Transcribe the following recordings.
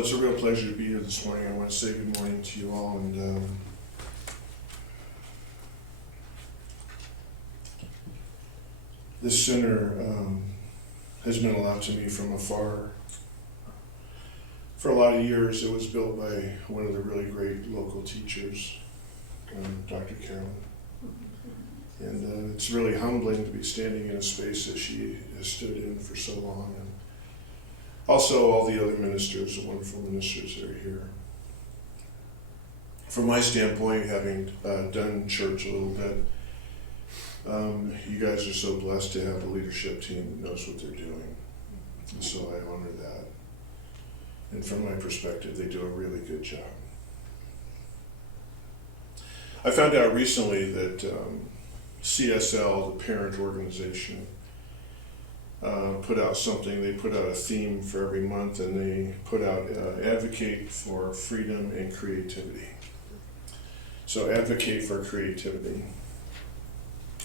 Well, it's a real pleasure to be here this morning. I want to say good morning to you all. And this center has meant a lot to me from afar. For a lot of years, it was built by one of the really great local teachers, Dr. Carolyn. And it's really humbling to be standing in a space that she has stood in for so long. And also all the other ministers, the wonderful ministers that are here. From my standpoint, having done church a little bit, you guys are so blessed to have a leadership team that knows what they're doing. And so I honor that. And from my perspective, they do a really good job. I found out recently that CSL, the parent organization, put out something. They put out a theme for every month, and they put out advocate for freedom and creativity. So advocate for creativity.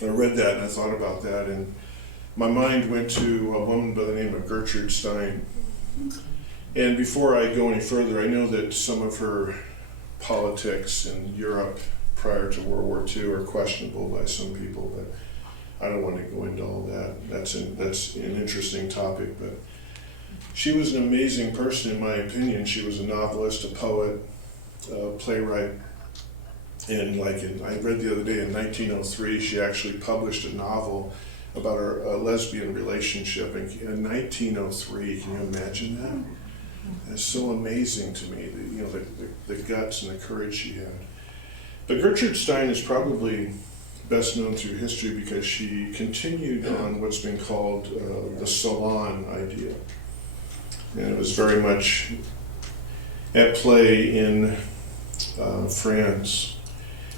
I read that and I thought about that, and my mind went to a woman by the name of Gertrude Stein. And before I go any further, I know that some of her politics in Europe prior to World War II are questionable by some people, but I don't want to go into all that. That's an interesting topic, but she was an amazing person in my opinion. She was a novelist, a poet, a playwright, and I read the other day in 1903, she actually published a novel about a lesbian relationship in 1903. Can you imagine that? It's so amazing to me, the guts and the courage she had. But Gertrude Stein is probably best known through history because she continued on what's been called the salon idea. And it was very much at play in France.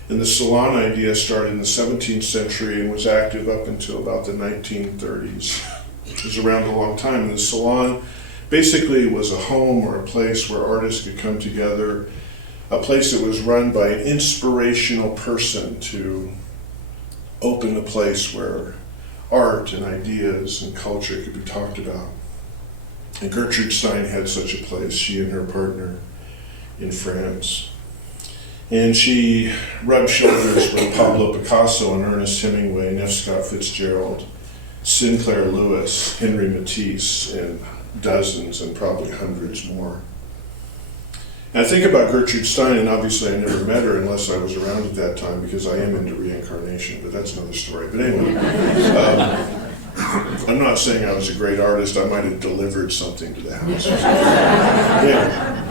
And the salon idea started in the 17th century and was active up until about the 1930s. It was around a long time. And the salon basically was a home or a place where artists could come together, a place that was run by an inspirational person to open a place where art and ideas and culture could be talked about. And Gertrude Stein had such a place, she and her partner in France. And she rubbed shoulders with Pablo Picasso and Ernest Hemingway and F. Scott Fitzgerald, Sinclair Lewis, Henry Matisse, and dozens and probably hundreds more. And I think about Gertrude Stein, and obviously I never met her unless I was around at that time because I am into reincarnation, but that's another story. But anyway, I'm not saying I was a great artist. I might have delivered something to the house. Yeah.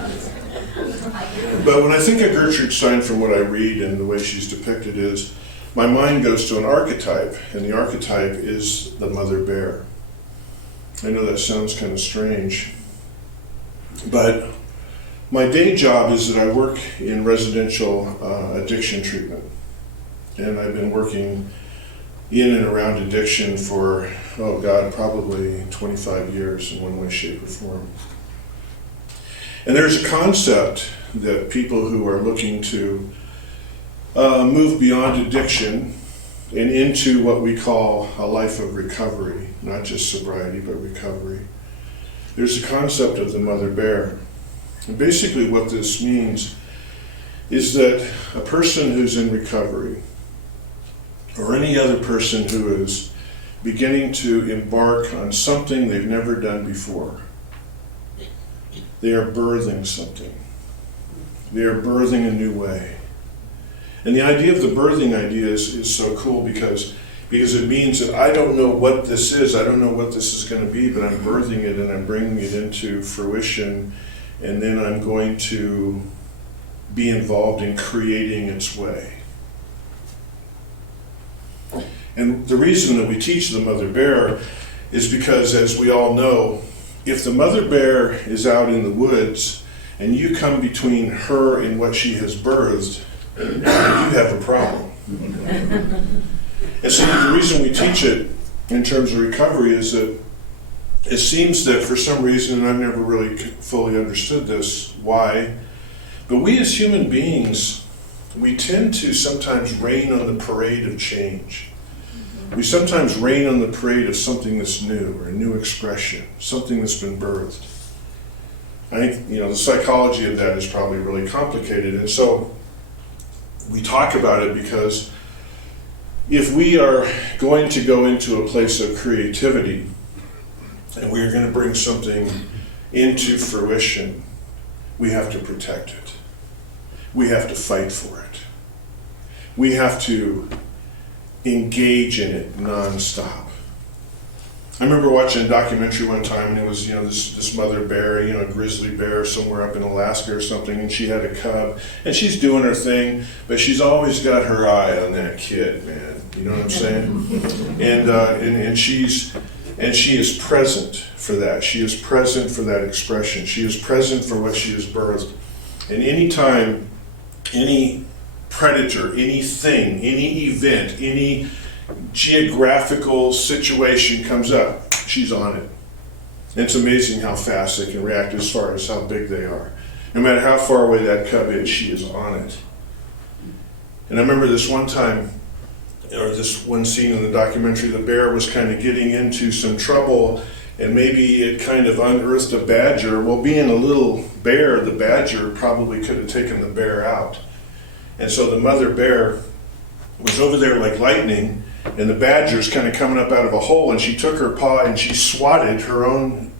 But when I think of Gertrude Stein from what I read and the way she's depicted is, my mind goes to an archetype, and the archetype is the mother bear. I know that sounds kind of strange, but my day job is that I work in residential addiction treatment. And I've been working in and around addiction for, probably 25 years in one way, shape, or form. And there's a concept that people who are looking to move beyond addiction and into what we call a life of recovery, not just sobriety, but recovery. There's a concept of the mother bear. And basically what this means is that a person who's in recovery, or any other person who is beginning to embark on something they've never done before, they are birthing something. They are birthing a new way. And the idea of the birthing idea is so cool because it means that I don't know what this is, I don't know what this is going to be, but I'm birthing it and I'm bringing it into fruition, and then I'm going to be involved in creating its way. And the reason that we teach the mother bear is because, as we all know, if the mother bear is out in the woods and you come between her and what she has birthed, you have a problem. And so the reason we teach it in terms of recovery is that it seems that for some reason, and I've never really fully understood this, why, but we as human beings, we tend to sometimes rain on the parade of change. We sometimes rain on the parade of something that's new, or a new expression, something that's been birthed. I think, the psychology of that is probably really complicated. And so we talk about it because if we are going to go into a place of creativity and we are going to bring something into fruition, we have to protect it. We have to fight for it. We have to engage in it nonstop. I remember watching a documentary one time, and it was, this mother bear, a grizzly bear somewhere up in Alaska or something, and she had a cub, and she's doing her thing, but she's always got her eye on that kid, man. You know what I'm saying? And she is present for that. She is present for that expression. She is present for what she has birthed. And anytime any predator, anything, any event, any geographical situation comes up, she's on it. And it's amazing how fast they can react as far as how big they are. No matter how far away that cub is, she is on it. And I remember this one time, or this one scene in the documentary, the bear was kind of getting into some trouble, and maybe it kind of unearthed a badger. Well, being a little bear, the badger probably could have taken the bear out. And so the mother bear was over there like lightning, and the badger's kind of coming up out of a hole, and she took her paw and she swatted her own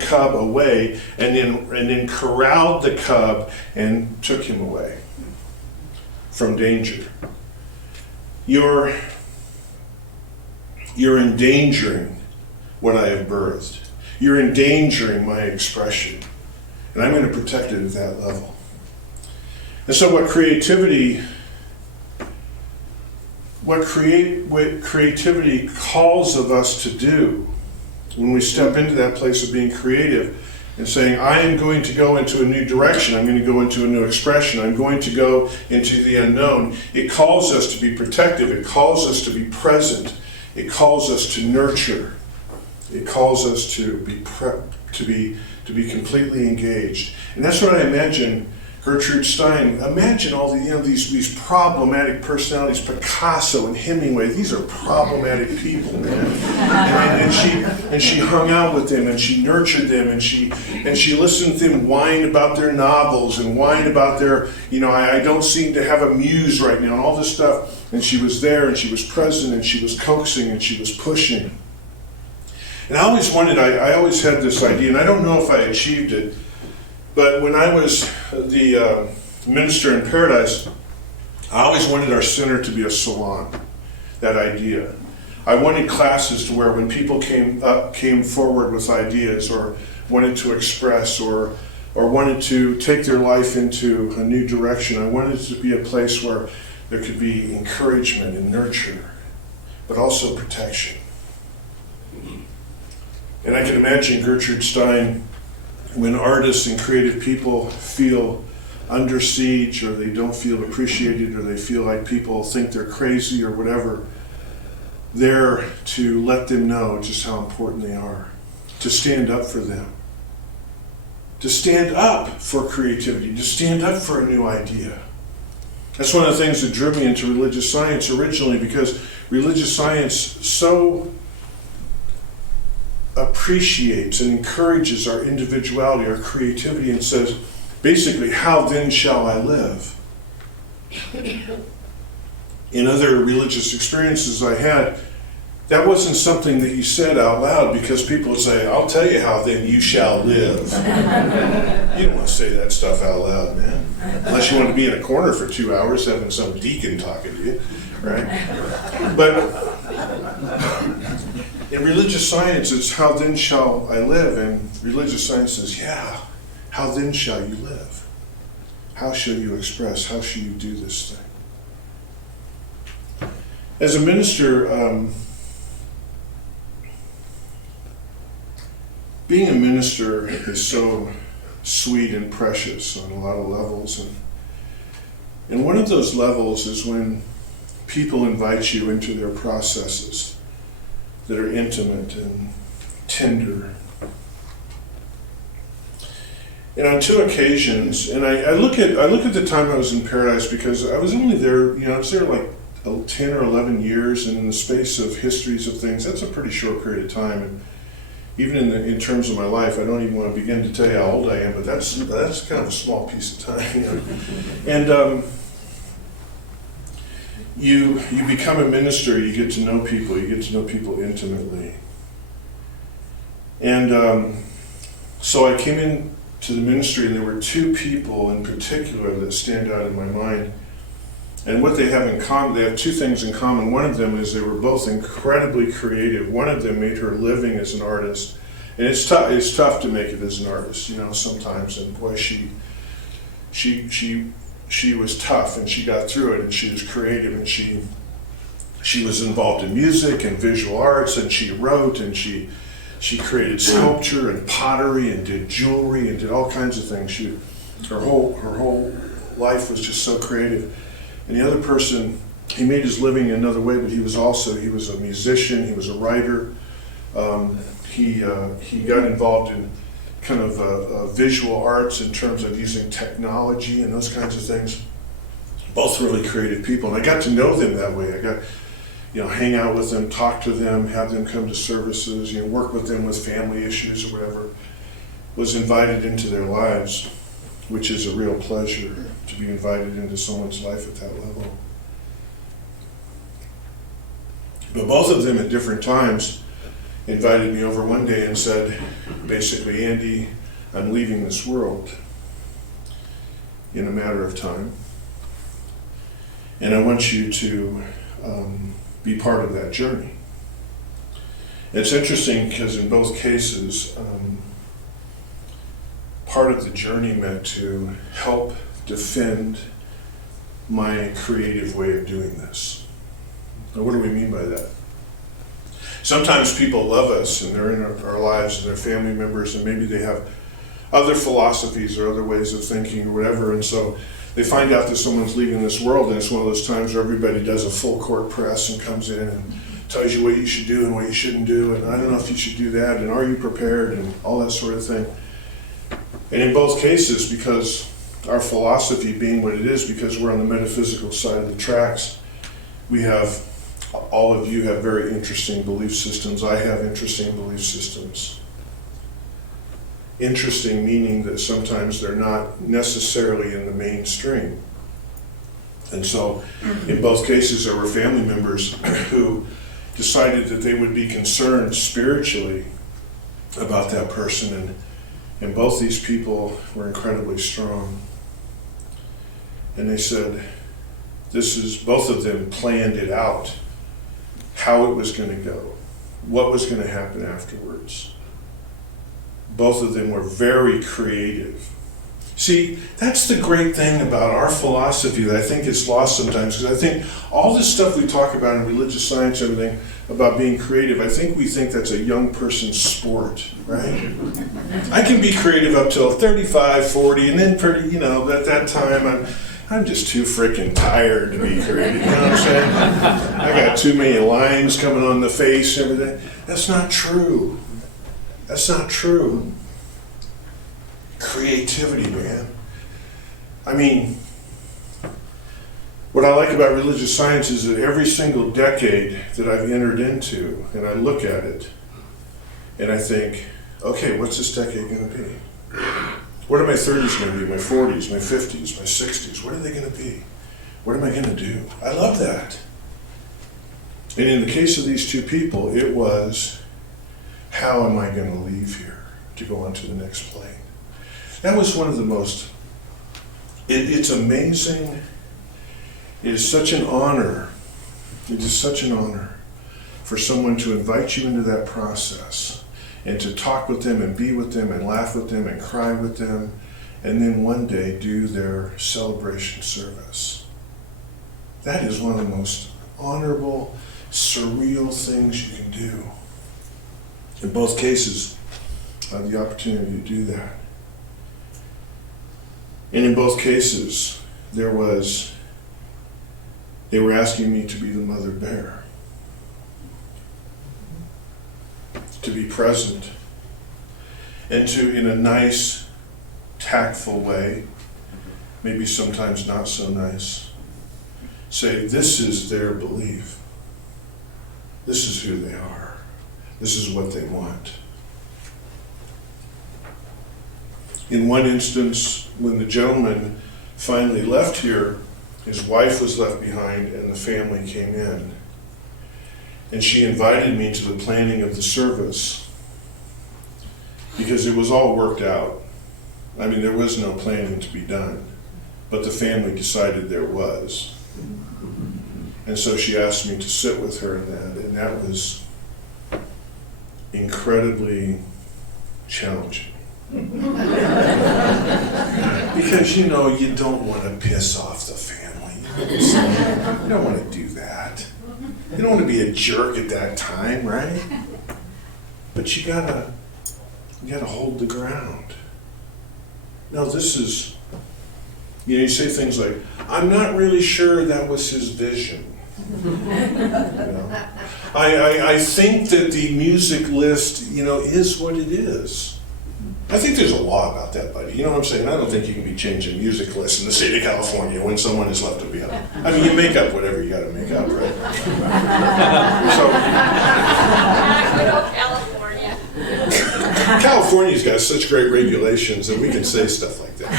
cub away, and then corralled the cub and took him away from danger. You're endangering what I have birthed. You're endangering my expression, and I'm going to protect it at that level. And so what creativity calls of us to do when we step into that place of being creative and saying, I am going to go into a new direction, I'm going to go into a new expression, I'm going to go into the unknown. It calls us to be protective, it calls us to be present, it calls us to nurture, it calls us to be completely engaged. And that's what I imagine Gertrude Stein, imagine all these problematic personalities, Picasso and Hemingway, these are problematic people, man. And she hung out with them, and she nurtured them, and she listened to them whine about their novels and whine about their, I don't seem to have a muse right now, and all this stuff. And she was there, and she was present, and she was coaxing, and she was pushing. And I always had this idea, and I don't know if I achieved it, but when I was the minister in Paradise, I always wanted our center to be a salon, that idea. I wanted classes to where when people came forward with ideas or wanted to express or wanted to take their life into a new direction, I wanted it to be a place where there could be encouragement and nurture, but also protection. And I can imagine Gertrude Stein, when artists and creative people feel under siege, or they don't feel appreciated, or they feel like people think they're crazy or whatever, there to let them know just how important they are, to stand up for them, to stand up for creativity, to stand up for a new idea. That's one of the things that drew me into religious science originally, because religious science so appreciates and encourages our individuality, our creativity, and says, basically, how then shall I live? In other religious experiences I had, that wasn't something that you said out loud, because people would say, I'll tell you how then you shall live. You don't want to say that stuff out loud, man. Unless you want to be in a corner for 2 hours having some deacon talking to you, right? But in religious science, it's how then shall I live? And religious science says, yeah, how then shall you live? How shall you express? How shall you do this thing? As a minister, being a minister is so sweet and precious on a lot of levels. And one of those levels is when people invite you into their processes that are intimate and tender. And on 2 occasions, and I look at the time I was in Paradise, because I was only there, I was there like 10 or 11 years, and in the space of histories of things, that's a pretty short period of time. even in terms of my life, I don't even want to begin to tell you how old I am, but that's kind of a small piece of time. And you become a minister, you get to know people intimately. And so I came into the ministry, and there were two people in particular that stand out in my mind. And what they have in common, they have two things in common. One of them is they were both incredibly creative. One of them made her living as an artist. And it's tough to make it as an artist, sometimes. And boy, she was tough, and she got through it, and she was creative, and she was involved in music and visual arts, and she wrote, and she created sculpture and pottery and did jewelry and did all kinds of things. Her whole life was just so creative. And the other person, he made his living another way, but he was a musician, he was a writer. He got involved in kind of visual arts in terms of using technology and those kinds of things. Both really creative people, and I got to know them that way. I got, hang out with them, talk to them, have them come to services, work with them with family issues or whatever. Was invited into their lives, which is a real pleasure to be invited into someone's life at that level. But both of them at different times invited me over one day and said, basically, Andy, I'm leaving this world in a matter of time, and I want you to be part of that journey. It's interesting because in both cases, part of the journey meant to help defend my creative way of doing this. Now, what do we mean by that? Sometimes people love us, and they're in our lives, and they're family members, and maybe they have other philosophies or other ways of thinking or whatever, and so they find out that someone's leaving this world, and it's one of those times where everybody does a full court press and comes in and tells you what you should do and what you shouldn't do, and I don't know if you should do that, and are you prepared, and all that sort of thing. And in both cases, because our philosophy being what it is, because we're on the metaphysical side of the tracks, all of you have very interesting belief systems. I have interesting belief systems. Interesting meaning that sometimes they're not necessarily in the mainstream. And so in both cases, there were family members who decided that they would be concerned spiritually about that person, and both these people were incredibly strong. And they said, both of them planned it out, how it was going to go, what was going to happen afterwards. Both of them were very creative. See, that's the great thing about our philosophy that I think is lost sometimes, because I think all this stuff we talk about in religious science, everything about being creative, I think we think that's a young person's sport, right? I can be creative up till 35, 40, and then at that time I'm just too freaking tired to be creative, you know what I'm saying? I got too many lines coming on the face and everything. That's not true. That's not true. Creativity, man. I mean, what I like about religious science is that every single decade that I've entered into, and I look at it, and I think, okay, what's this decade going to be? What are my 30s going to be, my 40s, my 50s, my 60s? What are they going to be? What am I going to do? I love that. And in the case of these two people, it was, how am I going to leave here to go on to the next plane? That was one of the most, it's amazing. It is such an honor. It is such an honor for someone to invite you into that process and to talk with them and be with them and laugh with them and cry with them, and then one day do their celebration service. That is one of the most honorable, surreal things you can do. In both cases, I had the opportunity to do that. And in both cases, they were asking me to be the mother bear, to be present, and to, in a nice, tactful way, maybe sometimes not so nice, say, this is their belief. This is who they are. This is what they want. In one instance, when the gentleman finally left here, his wife was left behind and the family came in. And she invited me to the planning of the service because it was all worked out. I mean, there was no planning to be done, but the family decided there was. And so she asked me to sit with her in that, and that was incredibly challenging. Because, you know, you don't want to piss off the family. You don't want to do that. You don't want to be a jerk at that time, right? But you gotta hold the ground. No, this is, you know, you say things like, I'm not really sure that was his vision. You know? I think that the music list, you know, is what it is. I think there's a law about that, buddy. You know what I'm saying? I don't think you can be changing music lists in the state of California when someone is left behind. I mean, you make up whatever you got to make up, right? California. California's got such great regulations that we can say stuff like that.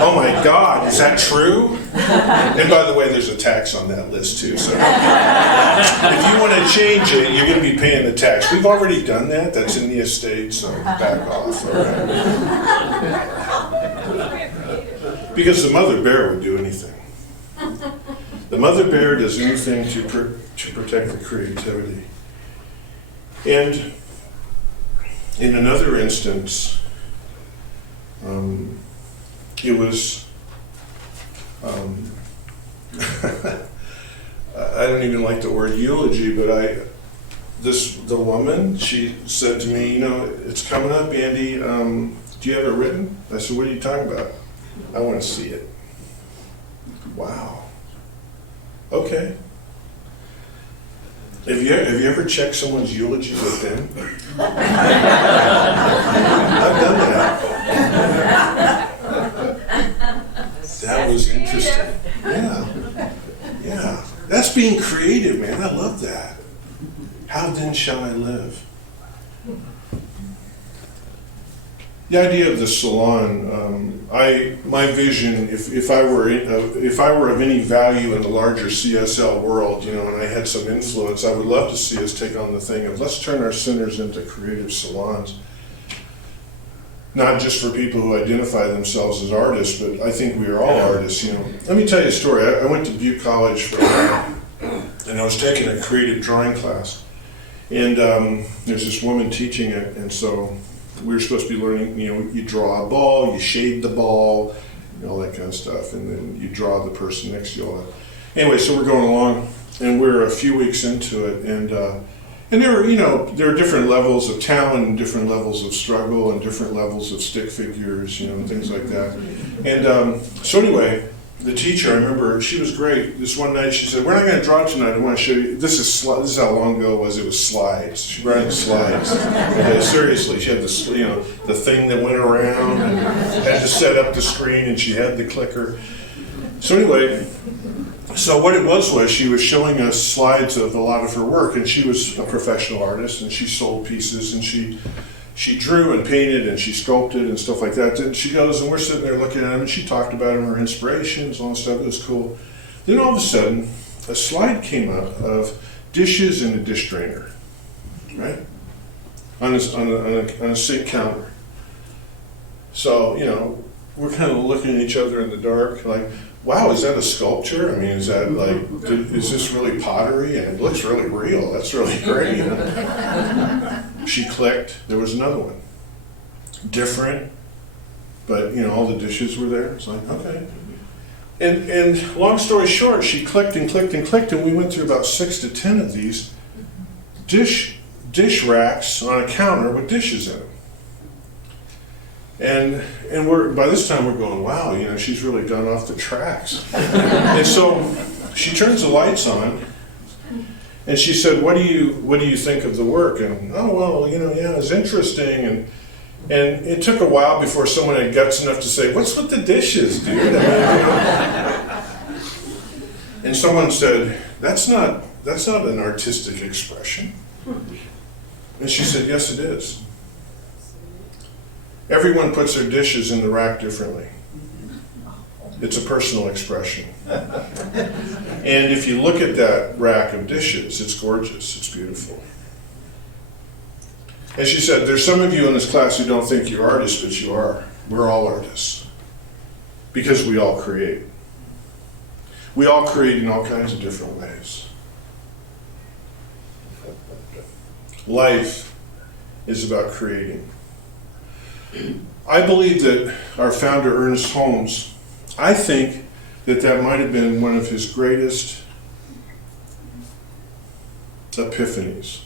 Oh my God, is that true? And by the way, there's a tax on that list too. So if you want to change it, you're going to be paying the tax. We've already done that. That's in the estate, so back off. All right? Because the mother bear would do anything. The mother bear does anything to protect the creativity. And in another instance, it was, I don't even like the word eulogy, but the woman, she said to me, you know, it's coming up, Andy, do you have it written? I said, what are you talking about? I want to see it. Wow. Okay. Have you ever checked someone's eulogy with them? I've done that. That was interesting. Yeah. That's being creative, man. I love that. How then shall I live? The idea of the salon, my vision, if I were of any value in the larger CSL world, you know, and I had some influence, I would love to see us take on the thing of let's turn our centers into creative salons. Not just for people who identify themselves as artists, but I think we are all artists, you know. Let me tell you a story. I went to Butte College for a while, and I was taking a creative drawing class. And there's this woman teaching it, and so we were supposed to be learning, you know, you draw a ball, you shade the ball, you know, all that kind of stuff, and then you draw the person next to you, all that. Anyway, so we're going along, and we're a few weeks into it, and there are, you know, there are different levels of talent and different levels of struggle and different levels of stick figures, you know, and things like that. And so anyway, the teacher, I remember, she was great. This one night she said, we're not going to draw tonight. I want to show you. This is how long ago it was. It was slides. She brought in slides. Okay, seriously, she had this, you know, the thing that went around and had to set up the screen, and she had the clicker. So anyway, so what it was she was showing us slides of a lot of her work, and she was a professional artist, and she sold pieces, and she drew and painted and she sculpted and stuff like that. And she goes, and we're sitting there looking at them, and she talked about them, her inspirations, all that stuff. It was cool. Then all of a sudden, a slide came up of dishes in a dish drainer, right? On a sink counter. So, you know, we're kind of looking at each other in the dark, like, wow, is that a sculpture? I mean, is that like, is this really pottery? And it looks really real. That's really great, you know? She clicked. There was another one. Different, but, you know, all the dishes were there. It's like, okay. And long story short, she clicked and clicked and clicked, and we went through about 6 to 10 of these dish racks on a counter with dishes in them. And we're, by this time we're going, wow, you know, she's really gone off the tracks. And so she turns the lights on, and she said, what do you think of the work? And, oh, well, you know, yeah, it's interesting. And it took a while before someone had guts enough to say, what's with the dishes, dude? I mean, you know. And someone said, that's not an artistic expression. And she said, yes, it is. Everyone puts their dishes in the rack differently. It's a personal expression. And if you look at that rack of dishes, it's gorgeous, it's beautiful. And she said, there's some of you in this class who don't think you're artists, but you are. We're all artists. Because we all create. We all create in all kinds of different ways. Life is about creating. I believe that our founder, Ernest Holmes, I think that might have been one of his greatest epiphanies.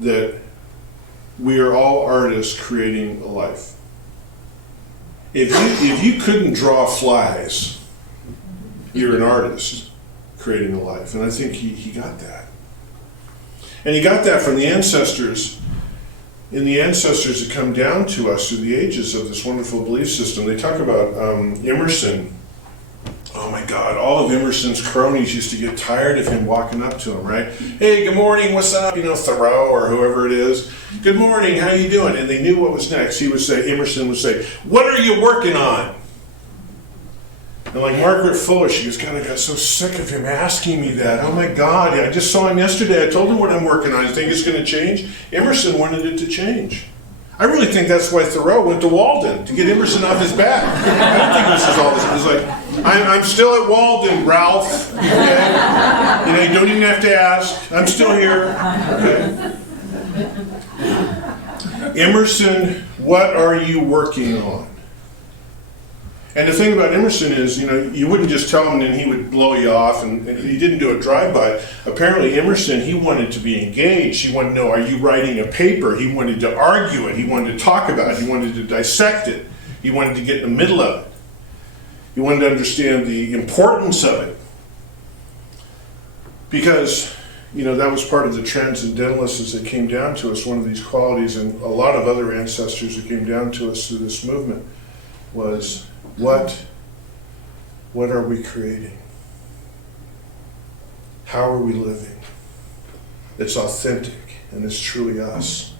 That we are all artists creating a life. If you couldn't draw flies, you're an artist creating a life. And I think he got that. And he got that from the ancestors. And the ancestors that come down to us through the ages of this wonderful belief system. They talk about Emerson. Oh my God, all of Emerson's cronies used to get tired of him walking up to him, right? Hey, good morning, what's up? You know, Thoreau or whoever it is. Good morning, how you doing? And they knew what was next. Emerson would say, what are you working on? And like Margaret Fuller, she just kind of got so sick of him asking me that. Oh my God, I just saw him yesterday. I told him what I'm working on. You think it's going to change? Emerson wanted it to change. I really think that's why Thoreau went to Walden, to get Emerson off his back. I don't think this is all this. It was like, I'm still at Walden, Ralph. Okay? You know, you don't even have to ask. I'm still here. Okay? Emerson, what are you working on? And the thing about Emerson is, you know, you wouldn't just tell him and then he would blow you off, and he didn't do a drive-by. Apparently Emerson, he wanted to be engaged. He wanted to know, are you writing a paper? He wanted to argue it. He wanted to talk about it. He wanted to dissect it. He wanted to get in the middle of it. He wanted to understand the importance of it. Because, you know, that was part of the transcendentalists that came down to us, one of these qualities, and a lot of other ancestors that came down to us through this movement was, what are we creating? How are we living? It's authentic and it's truly us.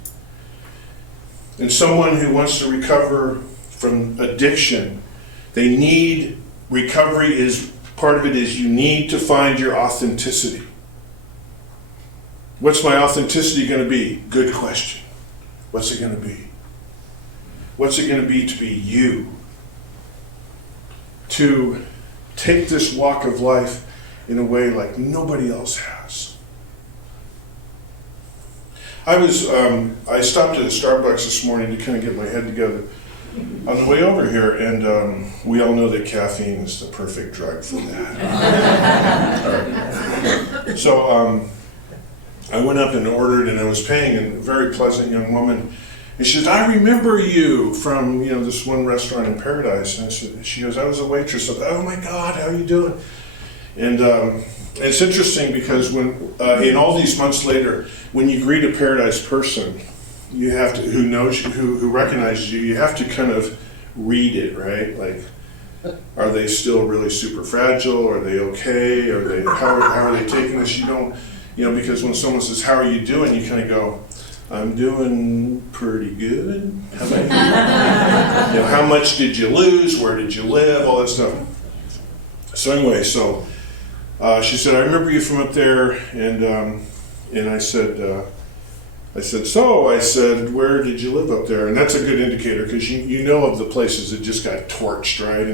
And someone who wants to recover from addiction, they need recovery. Is part of it is you need to find your authenticity. What's my authenticity going to be? Good question. What's it going to be? What's it going to be you? To take this walk of life in a way like nobody else has. I stopped at a Starbucks this morning to kind of get my head together on the way over here, and we all know that caffeine is the perfect drug for that. Right. So I went up and ordered, and I was paying, and a very pleasant young woman. And she says, I remember you from, you know, this one restaurant in Paradise. And she goes, I was a waitress. I thought, oh my God, how are you doing? And it's interesting because when, in all these months later, when you greet a Paradise person, you have to, who knows you, who recognizes you, you have to kind of read it, right? Like, are they still really super fragile? Are they okay? How are they taking this? You don't, you know, because when someone says, how are you doing? You kind of go, I'm doing pretty good. How about you? You know, how much did you lose? Where did you live? All that stuff. So anyway, she said, I remember you from up there, and I said, where did you live up there? And that's a good indicator because you know of the places that just got torched, right?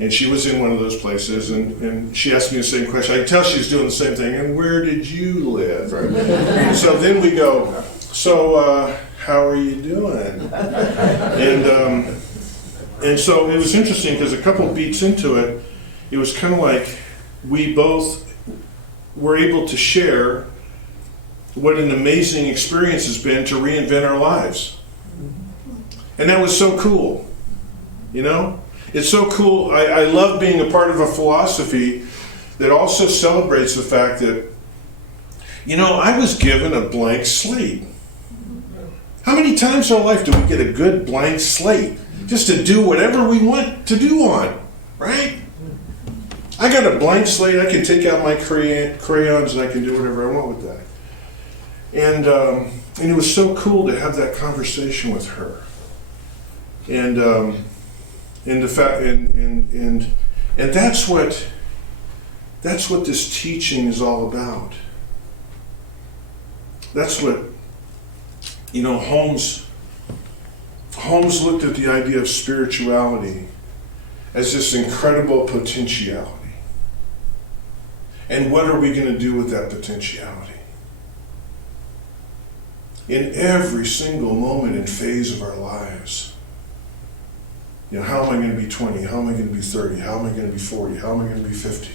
And she was in one of those places, and she asked me the same question. I could tell she was doing the same thing. And where did you live? Right? And so then we go, how are you doing? And so it was interesting because a couple beats into it, it was kind of like we both were able to share what an amazing experience has been to reinvent our lives. And that was so cool, you know? It's so cool. I love being a part of a philosophy that also celebrates the fact that, you know, I was given a blank slate. How many times in our life do we get a good blank slate just to do whatever we want to do on, right? I got a blank slate. I can take out my crayons and I can do whatever I want with that. And And it was so cool to have that conversation with her. And the fact, and that's what this teaching is all about. That's what, Holmes looked at the idea of spirituality as this incredible potentiality. And what are we going to do with that potentiality? In every single moment and phase of our lives. How am I going to be 20? How am I going to be 30? How am I going to be 40? How am I going to be 50?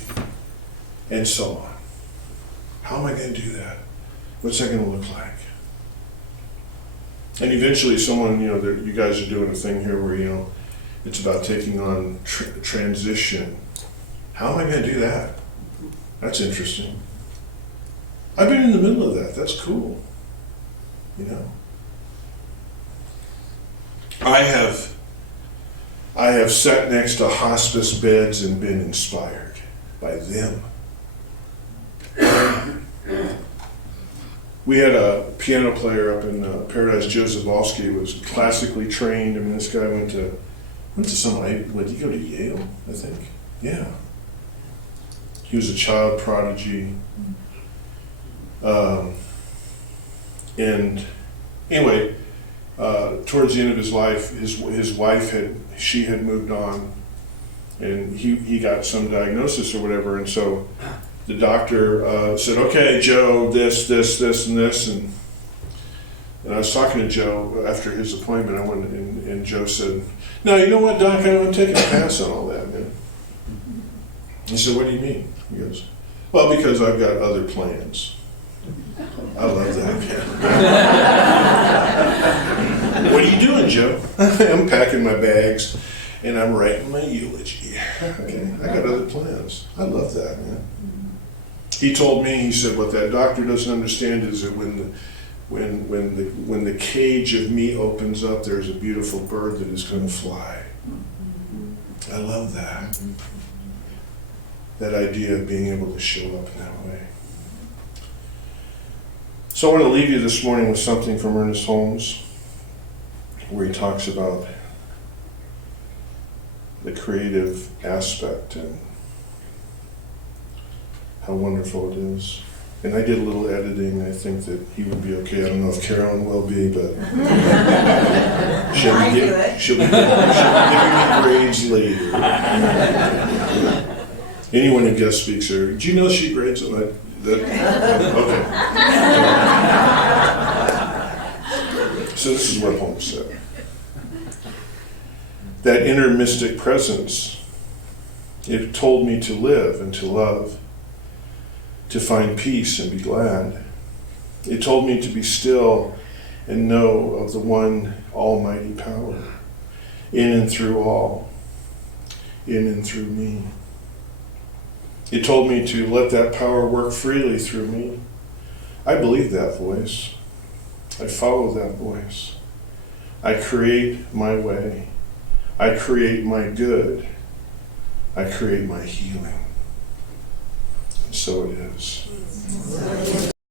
And so on. How am I going to do that? What's that going to look like? And eventually someone, you guys are doing a thing here where, it's about taking on transition. How am I going to do that? That's interesting. I've been in the middle of that. That's cool. I have sat next to hospice beds and been inspired by them. We had a piano player up in Paradise, Joe Zabalski, was classically trained. I mean, this guy went to some, did he go to Yale, I think? Yeah. He was a child prodigy. And anyway, towards the end of his life, his wife had moved on, and he got some diagnosis or whatever, and so the doctor said, "Okay, Joe, this, and this," and I was talking to Joe after his appointment. I went and Joe said, "No, you know what, Doc? I'm taking a pass on all that, man." He said, "What do you mean?" He goes, "Well, because I've got other plans." I love that, man. "What are you doing, Joe?" "I'm packing my bags and I'm writing my eulogy." Okay, I got other plans. I love that, man. He told me, he said, what that doctor doesn't understand is that when the cage of me opens up, there's a beautiful bird that is going to fly. I love that. That idea of being able to show up in that way. So I want to leave you this morning with something from Ernest Holmes, where he talks about the creative aspect and how wonderful it is. And I did a little editing. I think that he would be okay. I don't know if Carolyn will be, but she'll be giving me grades later. Anyone who guest speaks her, do you know she grades them? Okay. So this is what Holmes said. That inner mystic presence, it told me to live and to love, to find peace and be glad. It told me to be still and know of the one almighty power, in and through all, in and through me. It told me to let that power work freely through me. I believe that voice. I follow that voice. I create my way. I create my good. I create my healing. And so it is.